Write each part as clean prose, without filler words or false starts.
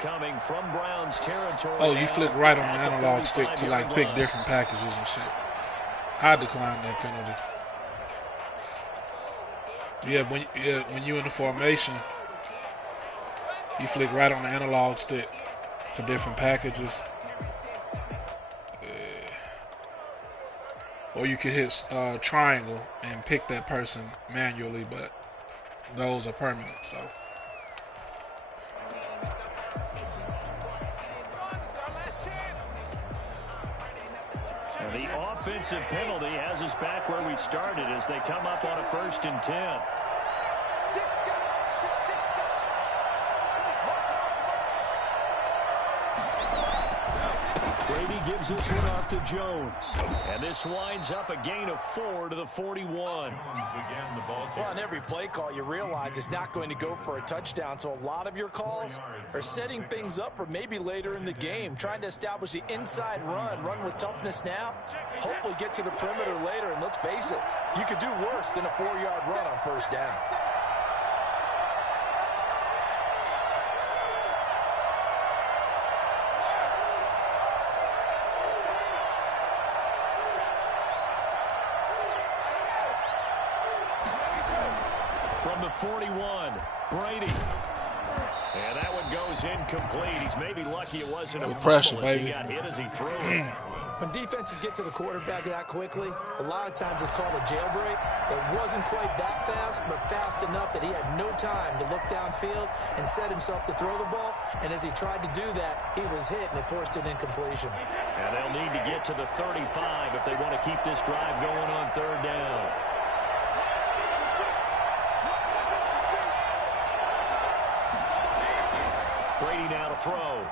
Coming from Browns territory. Oh, you flick right on the analog stick to like pick different packages and shit. I decline that penalty. When you in the formation, you flick right on the analog stick for different packages. Or you could hit triangle and pick that person manually, but those are permanent, so. And the offensive penalty has us back where we started as they come up on a 1st and 10. Brady gives this one off to Jones. And this winds up a gain of 4 to the 41. Well, on every play call, you realize it's not going to go for a touchdown. So a lot of your calls are setting things up for maybe later in the game, trying to establish the inside run with toughness now, hopefully get to the perimeter later. And let's face it, you could do worse than a 4-yard run on 1st down. From the 41, Brady. And that one goes incomplete. He's maybe lucky it wasn't a fumble as he got hit as he threw it. When defenses get to the quarterback that quickly, a lot of times it's called a jailbreak. It wasn't quite that fast, but fast enough that he had no time to look downfield and set himself to throw the ball. And as he tried to do that, he was hit, and it forced an incompletion. And they'll need to get to the 35 if they want to keep this drive going on 3rd down. Brady now to throw.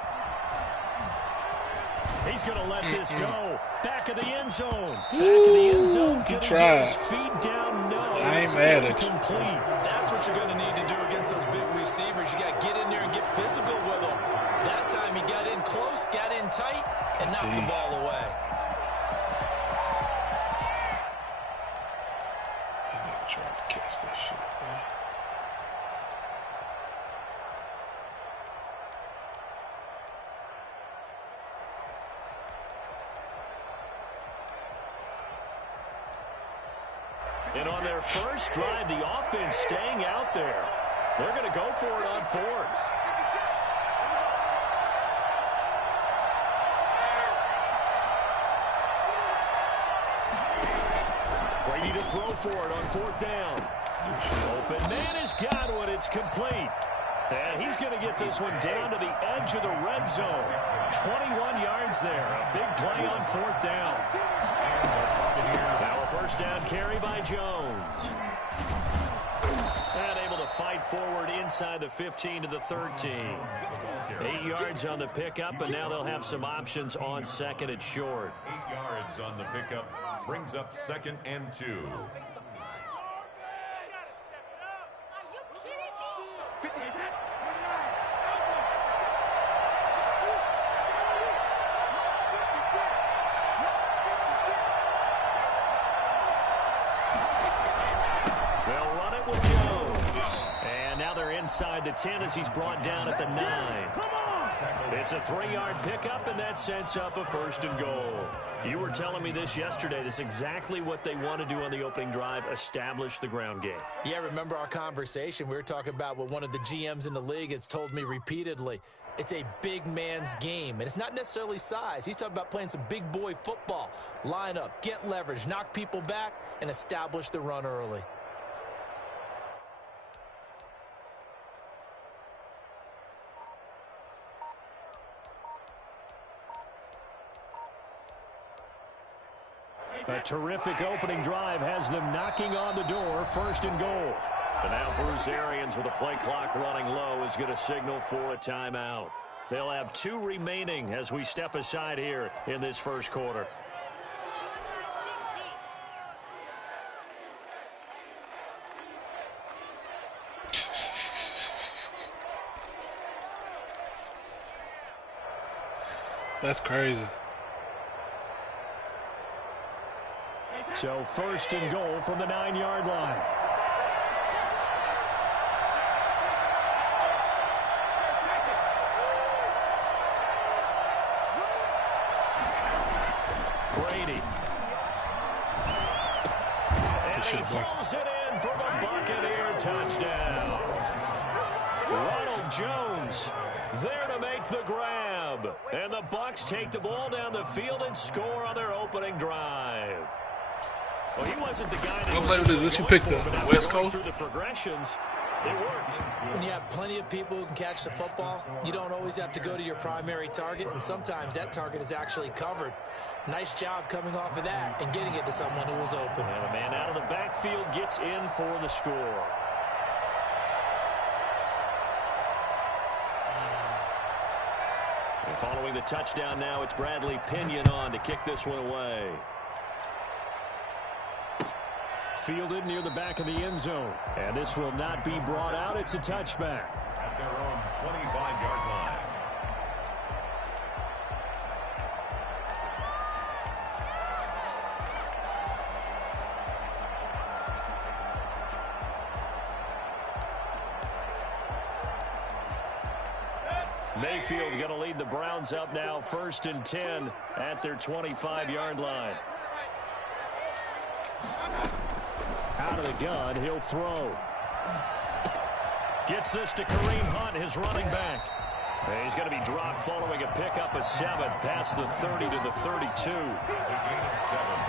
He's going to let this go. Back of the end zone. Back of the end zone. He tried. His feet down. No. I ain't mad at you. Complete. That's what you're going to need to do against those big receivers. You got to get in there and get physical with them. That time he got in close, got in tight, and knocked the ball away. I tried to catch that shit, man. And on their first drive, the offense staying out there. They're going to go for it on 4th. Brady to throw for it on 4th down. Open man has got one. It's complete. And he's going to get this one down to the edge of the red zone. 21 yards there. A big play on 4th down. Now a 1st down carry by Jones. And able to fight forward inside the 15 to the 13. 8 yards on the pickup, and now they'll have some options on 2nd and short. 8 yards on the pickup brings up 2nd and 2. Inside the 10 as he's brought down at the 9. It's a 3-yard pickup, and that sets up a 1st and goal. You were telling me this yesterday. This is exactly what they want to do on the opening drive, establish the ground game. Yeah, remember our conversation? We were talking about what one of the GMs in the league has told me repeatedly. It's a big man's game, and it's not necessarily size. He's talking about playing some big boy football. Line up, get leverage, knock people back, and establish the run early. A terrific opening drive has them knocking on the door. 1st and goal. And now Bruce Arians with the play clock running low is going to signal for a timeout. They'll have 2 remaining as we step aside here in this 1st quarter. That's crazy. So 1st and goal from the 9-yard line. Brady. And he pulls it in for the Buccaneer touchdown. Ronald Jones there to make the grab. And the Bucs take the ball down the field and score on their opening drive. Well, he wasn't the guy that you picked the West Coast? Through the progressions, it worked. When you have plenty of people who can catch the football, you don't always have to go to your primary target, and sometimes that target is actually covered. Nice job coming off of that and getting it to someone who was open. And the man out of the backfield gets in for the score. And following the touchdown now, it's Bradley Pinion on to kick this one away. Fielded near the back of the end zone. And this will not be brought out. It's a touchback. At their own 25-yard line. Mayfield going to lead the Browns up now, 1st and 10 at their 25-yard line. Out of the gun, he'll throw. Gets this to Kareem Hunt, his running back. And he's going to be dropped following a pickup of 7 past the 30 to the 32.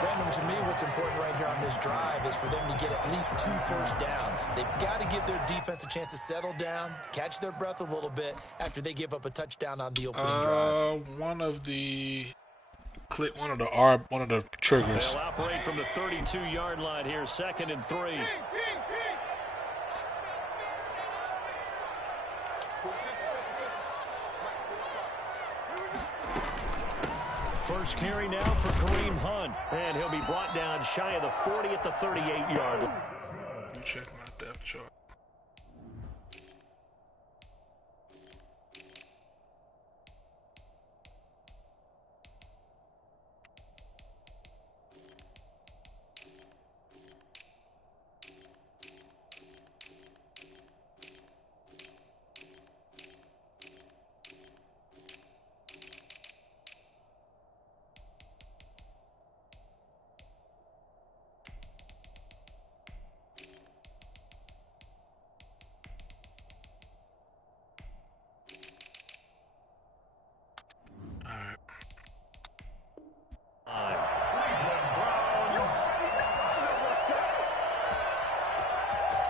Brandon, to me, what's important right here on this drive is for them to get at least 2 first downs. They've got to give their defense a chance to settle down, catch their breath a little bit after they give up a touchdown on the opening drive. One of the triggers. They'll operate from the 32-yard line here, 2nd and 3. First carry now for Kareem Hunt, and he'll be brought down shy of the 40 at the 38-yard line. Check my depth chart.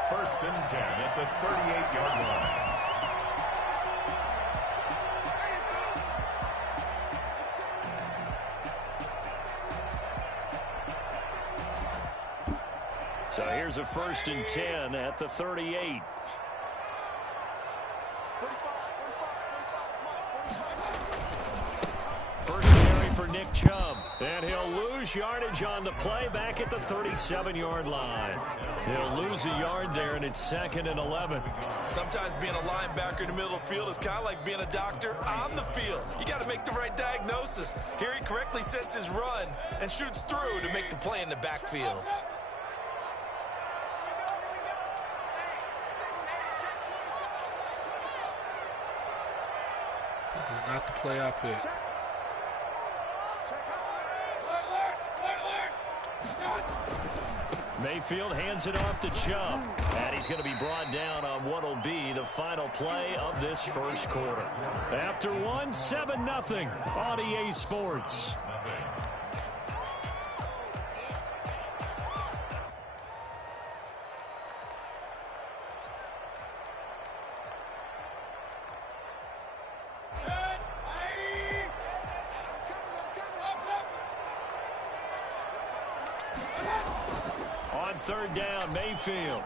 First and 10 at the 38-yard line. So here's a 1st and 10 at the 38. First carry for Nick Chubb. And he'll lose yardage on the play back at the 37-yard line. He'll lose a yard there, and it's 2nd and 11. Sometimes being a linebacker in the middle of the field is kind of like being a doctor on the field. You got to make the right diagnosis. Here he correctly sets his run and shoots through to make the play in the backfield. This is not the play I picked. Mayfield hands it off to Chubb. And he's going to be brought down on what will be the final play of this first quarter. After one, 7-0 on EA Sports. Third down, Mayfield.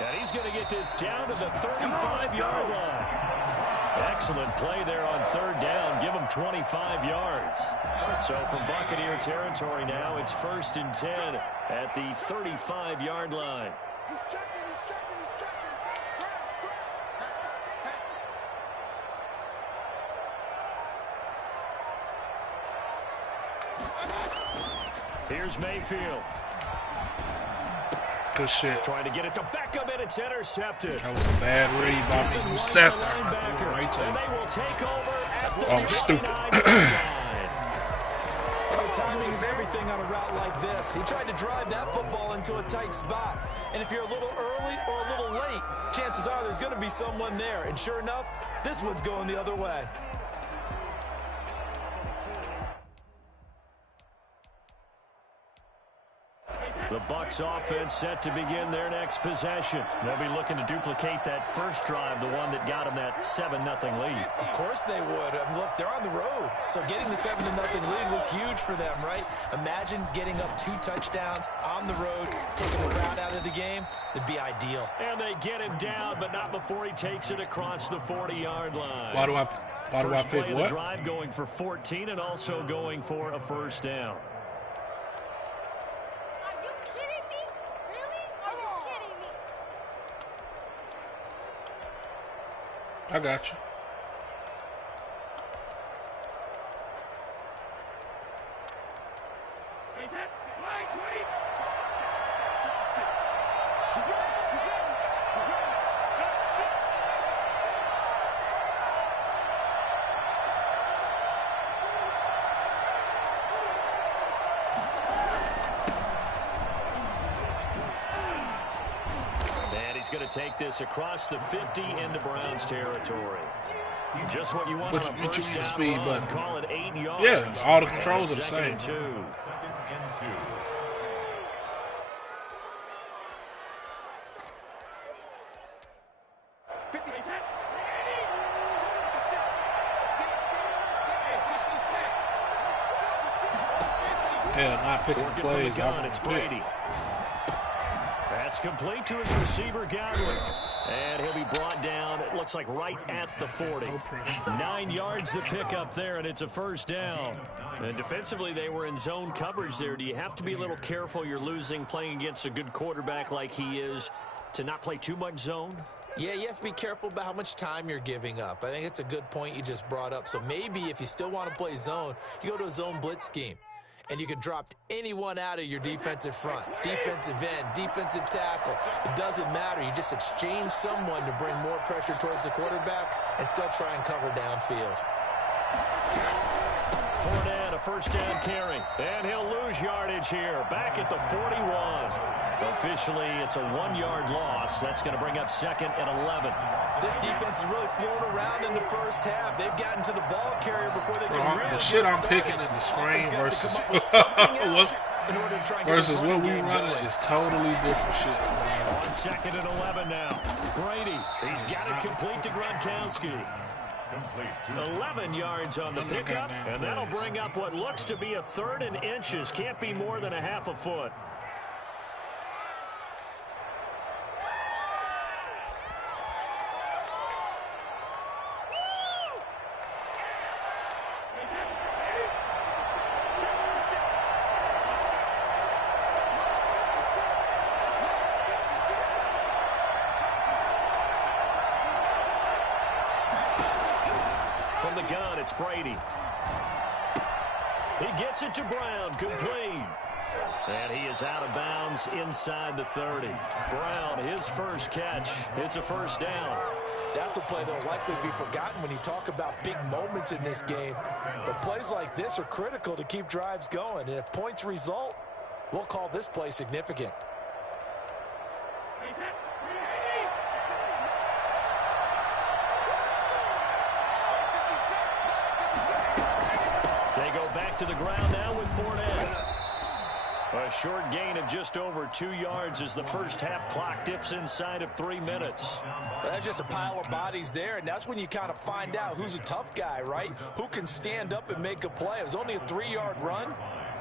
And he's going to get this down to the 35-yard line. Excellent play there on third down. Give him 25 yards. So from Buccaneer territory now, it's 1st and 10 at the 35-yard line. Here's Mayfield. Good shit. Trying to get it to Beckham, and it's intercepted. That was a bad read by me. Who said that? Right to and they will take over at the oh, stupid. timing is everything on a route like this. He tried to drive that football into a tight spot. And if you're a little early or a little late, chances are there's going to be someone there. And sure enough, this one's going the other way. The Bucs offense set to begin their next possession. They'll be looking to duplicate that first drive, the one that got them that 7-0 lead. Of course they would. Look, they're on the road. So getting the 7-0 lead was huge for them, right? Imagine getting up 2 touchdowns on the road, taking the crowd out of the game. It'd be ideal. And they get him down, but not before he takes it across the 40-yard line. Why do I pick play what? The drive going for 14 and also going for a first down. I got you. Going to take this across the 50 into Browns territory. Just what you want on a first down speed run. button. Call it 8 yards. Yeah, all the controls are the same. Second and 2. Yeah, not picking Working plays. from the gun, it's Brady. That's complete to his receiver, Godwin. And he'll be brought down, it looks like right at the 40. 9 yards to pick up there, and it's a first down. And defensively, they were in zone coverage there. Do you have to be a little careful? You're losing playing against a good quarterback like he is to not play too much zone? Yeah, you have to be careful about how much time you're giving up. I think it's a good point you just brought up. So maybe if you still want to play zone, you go to a zone blitz scheme. And you can drop anyone out of your defensive front, defensive end, defensive tackle. It doesn't matter. You just exchange someone to bring more pressure towards the quarterback and still try and cover downfield. Fournette, a first down carry. And he'll lose yardage here. Back at the 41. Officially, it's a 1-yard loss. That's going to bring up 2nd and 11. This defense is really flown around in the first half. They've gotten to the ball carrier before they can really the shit I'm picking in the screen versus what we running is totally different shit. On 2nd and 11 now. Brady, he's got it complete to Gronkowski. 11 yards on the pickup, and that'll bring up what looks to be a 3rd and inches. Can't be more than a half a foot. From the gun, it's Brady. He gets it to Brown, complete. And he is out of bounds inside the 30. Brown, his first catch. It's a first down. That's a play that will likely be forgotten when you talk about big moments in this game. But plays like this are critical to keep drives going. And if points result, we'll call this play significant. They go back to the ground now with Fournette. A short gain of just over 2 yards as the first half clock dips inside of 3 minutes. That's just a pile of bodies there, and that's when you kind of find out who's a tough guy, right? Who can stand up and make a play. It was only a 3-yard run,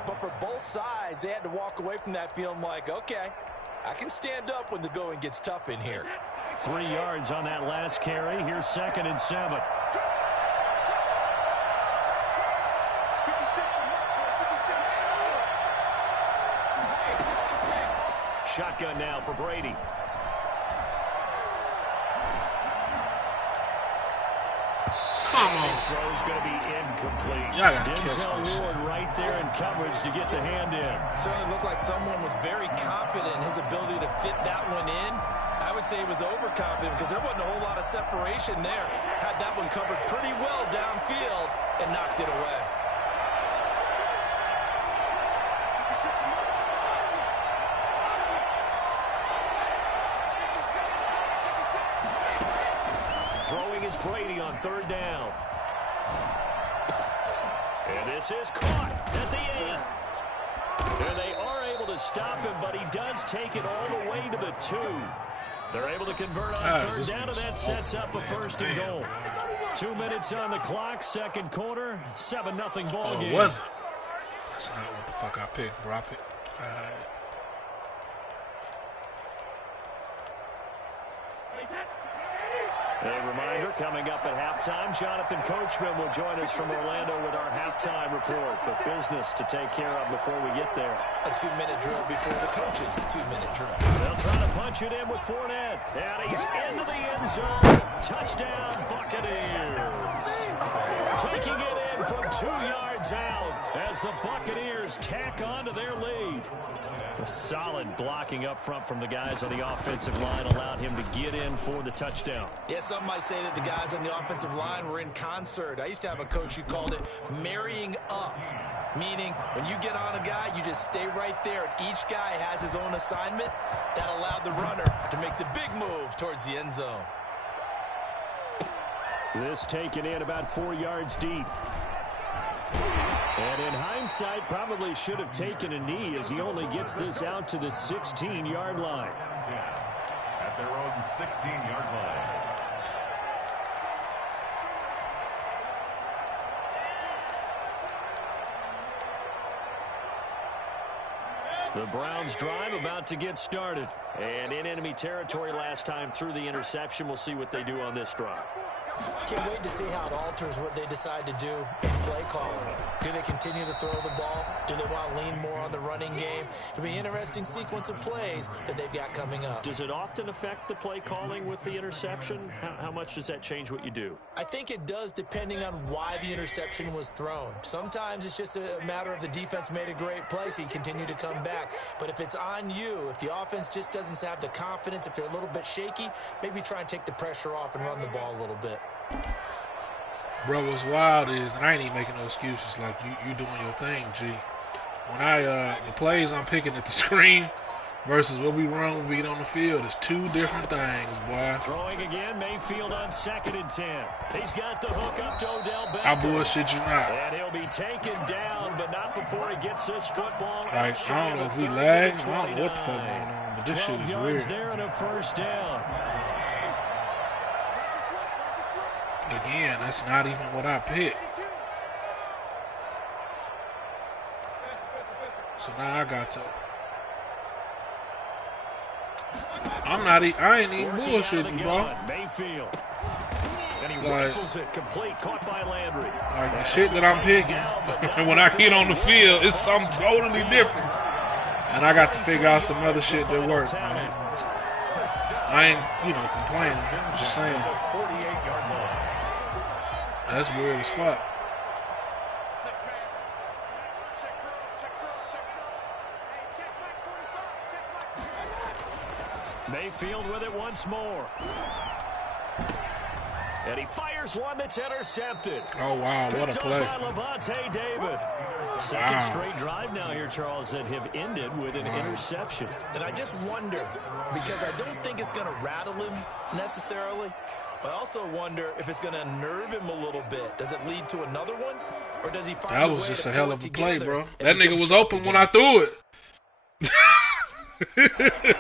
but for both sides, they had to walk away from that feeling like, okay, I can stand up when the going gets tough in here. 3 yards on that last carry. Here's 2nd and 7. Shotgun now for Brady. Come on. His throw's going to be incomplete. Denzel Ward right there in coverage to get the hand in. Certainly looked like someone was very confident in his ability to fit that one in. I would say he was overconfident because there wasn't a whole lot of separation there. Had that one covered pretty well downfield and knocked it away. third down. And this is caught at the 8. And they are able to stop him, but he does take it all the way to the 2. They're able to convert on third down, and that sets up a first and goal. 2 minutes on the clock, second quarter, 7-0 ball game. Was it? That's not what the fuck I picked, bro. I picked. A reminder, coming up at halftime, Jonathan Coachman will join us from Orlando with our halftime report. But business to take care of before we get there. A 2-minute drill before the coach's 2-minute drill. They'll try to punch it in with Fournette. And he's into the end zone. Touchdown, Buccaneers. Taking it in from 2 yards out as the Buccaneers tack on to their lead. A solid blocking up front from the guys on the offensive line allowed him to get in for the touchdown. Yeah, some might say that the guys on the offensive line were in concert. I used to have a coach who called it marrying up, meaning when you get on a guy, you just stay right there, and each guy has his own assignment. That allowed the runner to make the big move towards the end zone. This taken in about 4 yards deep. And in hindsight, probably should have taken a knee as he only gets this out to the 16-yard line. At their own 16-yard line. The Browns drive about to get started. And in enemy territory last time through the interception. We'll see what they do on this drive. Can't wait to see how it alters what they decide to do in play calling. Do they continue to throw the ball? Do they want to lean more on the running game? It'll be an interesting sequence of plays that they've got coming up. Does it often affect the play calling with the interception? How much does that change what you do? I think it does depending on why the interception was thrown. Sometimes it's just a matter of the defense made a great play, so you continue to come back. But if it's on you, if the offense just doesn't have the confidence, if they're a little bit shaky, maybe try and take the pressure off and run the ball a little bit. Bro, what's wild is, and I ain't even making no excuses, like you doing your thing, G. When the plays I'm picking at the screen versus what we run when we get on the field is two different things, boy. Throwing again, Mayfield on 2nd and 10. He's got the hook up to Odell Beckham. I bullshit you not. And he'll be taken down, but not before he gets this football. Like, I don't know if we lag, I don't know what the fuck going on, but this shit is weird. There and a first down. Again, that's not even what I picked. So now I got to. I ain't even bullshitting, bro. Mayfield. And he like, rifles it complete, caught by Landry. Like the shit that I'm picking, and when I get on the field, it's something totally different. And I got to figure out some other shit that works, man. I ain't, complaining. I'm just saying. That's weird as fuck. Mayfield with it once more. And he fires one that's intercepted. Oh, wow, what a play. By Levante David. Second straight drive now here, Charles, that have ended with an interception. And I just wonder, because I don't think it's going to rattle him necessarily, but I also wonder if it's going to unnerve him a little bit. Does it lead to another one? Or does he find that was just a hell of a play, bro. That nigga was open when I threw it.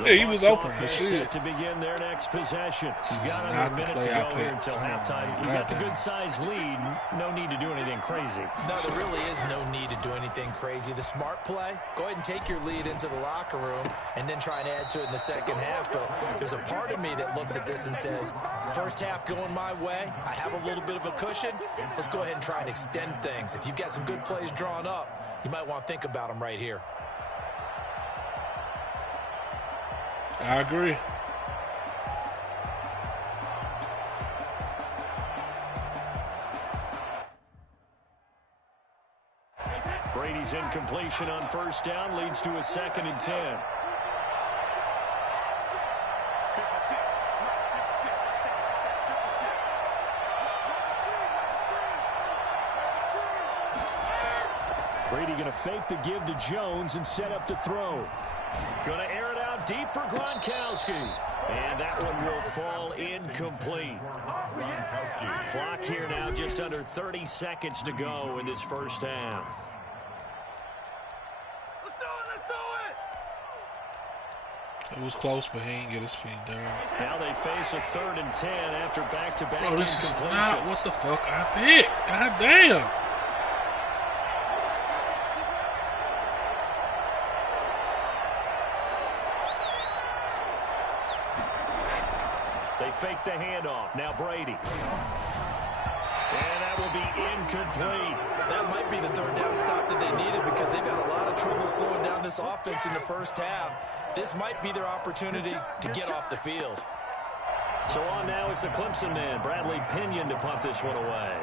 He was open for shit. To begin their next possession. You've got another minute to go here until halftime. You got the good-sized lead. No need to do anything crazy. No, there really is no need to do anything crazy. The smart play, go ahead and take your lead into the locker room and then try and add to it in the second half. But there's a part of me that looks at this and says, first half going my way, I have a little bit of a cushion. Let's go ahead and try and extend things. If you've got some good plays drawn up, you might want to think about them right here. I agree. Brady's incompletion on first down leads to a 2nd and 10. Brady going to fake the give to Jones and set up to throw. Going to air it out deep for Gronkowski. And that one will fall incomplete. CuhCuh. Clock here now, just under 30 seconds to go in this first half. It was close, but he didn't get his feet down. Now they face a 3rd and 10 after back-to-back Bro, this is incompletions. not what the fuck I picked. God damn. They fake the handoff. Now Brady. And that will be incomplete. That might be the 3rd down stop that they needed because they've had a lot of trouble slowing down this offense in the first half. This might be their opportunity to get off the field. So on now is the Clemson man, Bradley Pinion, to punt this one away.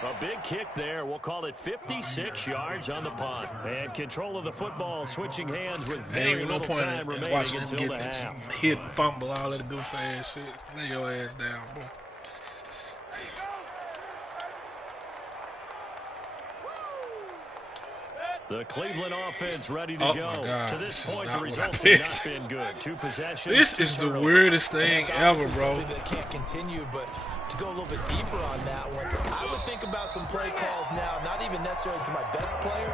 A big kick there. We'll call it 56 yards on the punt. And control of the football switching hands with very Ain't no little point time in remaining watching him until get the some half. hit and fumble, all that goof ass shit. Lay your ass down, boy. The Cleveland offense ready to Oh go. my God, To this this is point, not the what I results have picked. not been good. 2 possessions. This 2 is the turnovers. weirdest thing It's ever, obviously bro. something that can't continue, but to go a little bit deeper on that one, I would think about some play calls now, not even necessarily to my best player,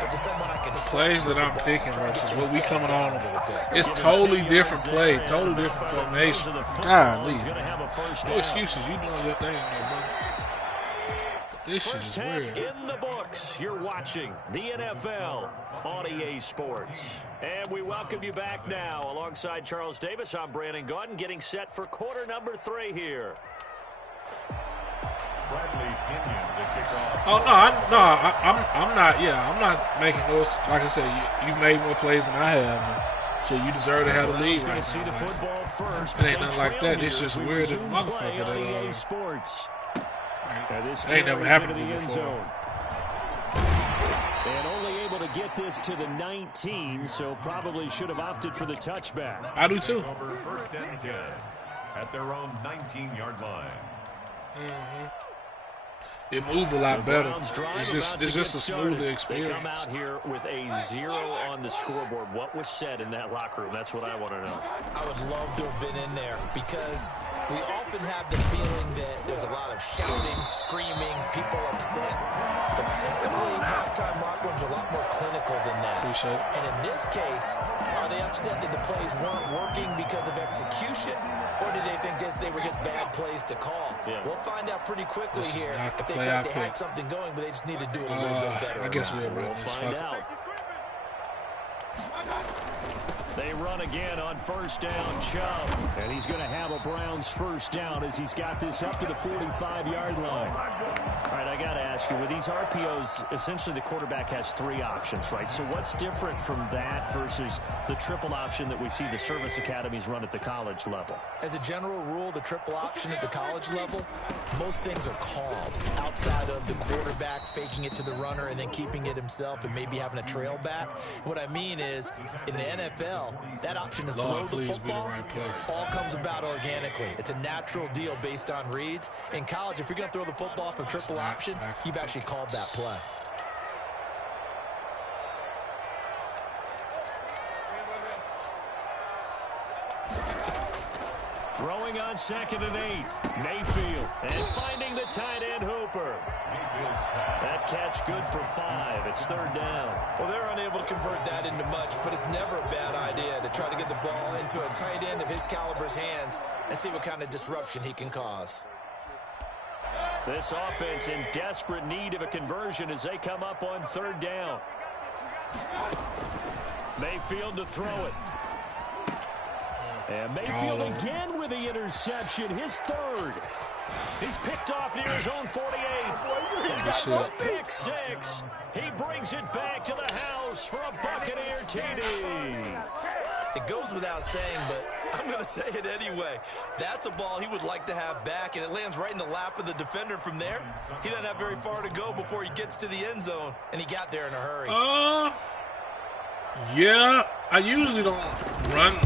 but to someone I can The trust plays with that the I'm ball, picking try to get versus what we things coming settled on. down a little bit. It's Give him totally 2 different yards play, there, totally and different by the formation. close of the football, Golly. he's gonna have a first No down. excuses. You doing your thing, there, bro. But this shit First is half weird. in the books. You're watching the NFL on EA Sports. And we welcome you back now. Alongside Charles Davis, I'm Brandon Gordon, getting set for quarter number 3 here. Bradley Pinion to kick off. Oh I'm not. Yeah, I'm not making those. Like I said, you made more plays than I have, so you deserve to have the lead He's going right to see now. the man. football first. It ain't but nothing they like trail that. It's here just as we weird as a resume play motherfucker on that, EA Sports. And this It ain't never carries happened into to the me end before. zone. And only able to get this to the 19, so probably should have opted for the touchback. I do too. Over 1st and 10 at their own 19-yard line. It moved a lot better. Browns drive It's about to just get a started. smoother experience. They come out here with a 0 on the scoreboard. What was said in that locker room? That's what I want to know. I would love to have been in there because we often have the feeling that there's a lot of shouting, screaming, people upset. But typically, halftime locker rooms are a lot more clinical than that. Appreciate it. And in this case, are they upset that the plays weren't working because of execution? Or did they think they were just bad plays to call? Yeah. We'll find out pretty quickly This is here not the if they play think I they had picked. something going, but they just need to do it a little bit better. I guess around. we'll We'll run this. find Fuck out. They run again on first down, Chubb. And he's going to have a Browns first down as he's got this up to the 45-yard line. All right, I got to ask you, with these RPOs, essentially the quarterback has 3 options, right? So what's different from that versus the triple option that we see the service academies run at the college level? As a general rule, the triple option at the college level, most things are called outside of the quarterback faking it to the runner and then keeping it himself and maybe having a trail back. What I mean is, in the NFL, that option to Lord, throw the please be the football right play. all comes about organically. It's a natural deal based on reads. In college, if you're going to throw the football for triple option, you've actually called that play. Throwing on 2nd and 8. Mayfield. And finding the tight end Hooper. That catch good for 5. It's 3rd down. Well, they're unable to convert that into much, but it's never a bad idea to try to get the ball into a tight end of his caliber's hands and see what kind of disruption he can cause. This offense in desperate need of a conversion as they come up on 3rd down. Mayfield to throw it. And Mayfield again with the interception, his 3rd. He's picked off near his own 48. That's a pick 6. He brings it back to the house for a Buccaneer TD. It goes without saying, but I'm going to say it anyway. That's a ball he would like to have back, and it lands right in the lap of the defender from there. He doesn't have very far to go before he gets to the end zone, and he got there in a hurry. Yeah, I usually don't run.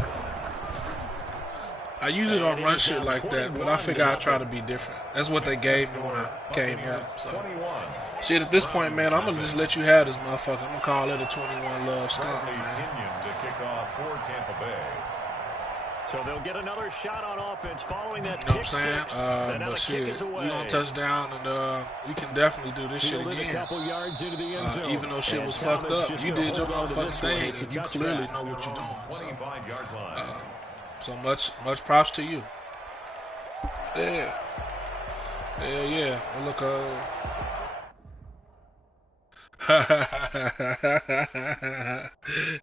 I usually don't run shit like that, but I figure I'll try to be different. That's what they gave me when I came up. So 21. shit, at this point, man, I'm gonna just let you have this motherfucker. I'm gonna call it a 21 love stomp, Bradley man. Pinion to kick off for Tampa Bay. So they'll get another shot on offense following that You know pick what I'm saying? six. And now But the shit, kick is away. we gonna touch down, and we can definitely do this shit Fielded a again. couple yards into the end zone. Even though shit And was fucked Thomas up, just you gonna did your hold on to motherfucking this one. thing, It's a and you touchdown. clearly know what you're doing. 25-yard line. So much props to you. Yeah. Yeah. Well, look,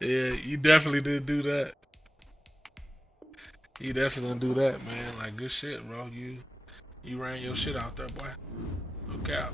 yeah, you definitely did do that. You definitely didn't do that, man. Like, good shit, bro. You ran your shit out there, boy. No cap.